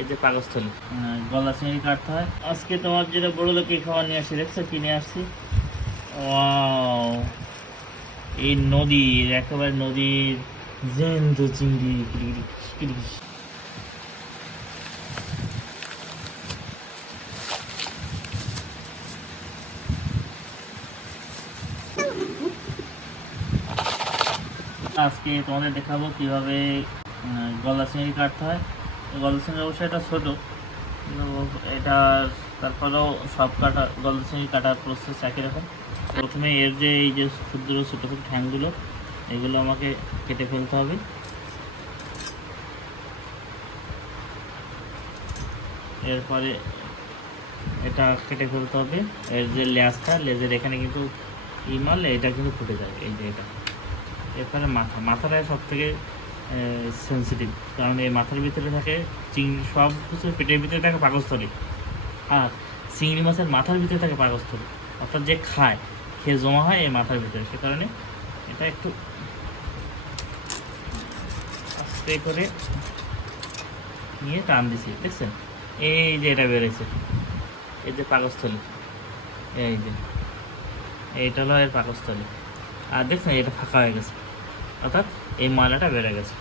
এই যে পাকস্থলী। গলা চিংড়ি কাটতে হয়। আজকে তোমার যেটা বড় লোকে খাবার নিয়ে আসি, দেখছ? কিনে আসছি! এই নদীর, একেবারে নদীর জ্যান্ত চিংড়ি। আজকে তোমাদের দেখাবো কীভাবে গলা চিংড়ি কাটতে হয়। তো গলা চিংড়ি অবশ্যই এটা ছোটো। এটা তারপরেও সব কাটা গলা চিংড়ি কাটার প্রসেস একই রকম। প্রথমে এর যে এই যে ক্ষুদ্র ছোটো ছোটো ঠ্যাংগুলো, এগুলো আমাকে কেটে ফেলতে হবে। এরপরে এটা কেটে ফেলতে হবে। এর যে লেজটা, লেজের এখানে কিন্তু ই মারলে এটা কিন্তু ফুটে যাবে, এই যে এটা। এরপরে মাথা। মাথাটা সব থেকে সেন্সিটিভ কারণ এই মাথার ভিতরে থাকে চিংড়ি সব কিছু পেটের ভিতরে থাকে পাকস্থলী। আর চিংড়ি মাছের মাথার ভিতরে থাকে পাকস্থলী। অর্থাৎ যে খায়, খেয়ে জমা হয় এই মাথার ভিতরে। সে কারণে এটা একটু আস্তে করে নিয়ে টান দিছি, দেখছেন? এই যে এটা বেরোচ্ছে এই যে পাকস্থলী। এই যে, এইটা হলো এর পাকস্থলী। আর দেখছেন, এটা ফাঁকা হয়ে গেছে। অর্থাৎ এই ময়লাটা বেড়ে গেছে।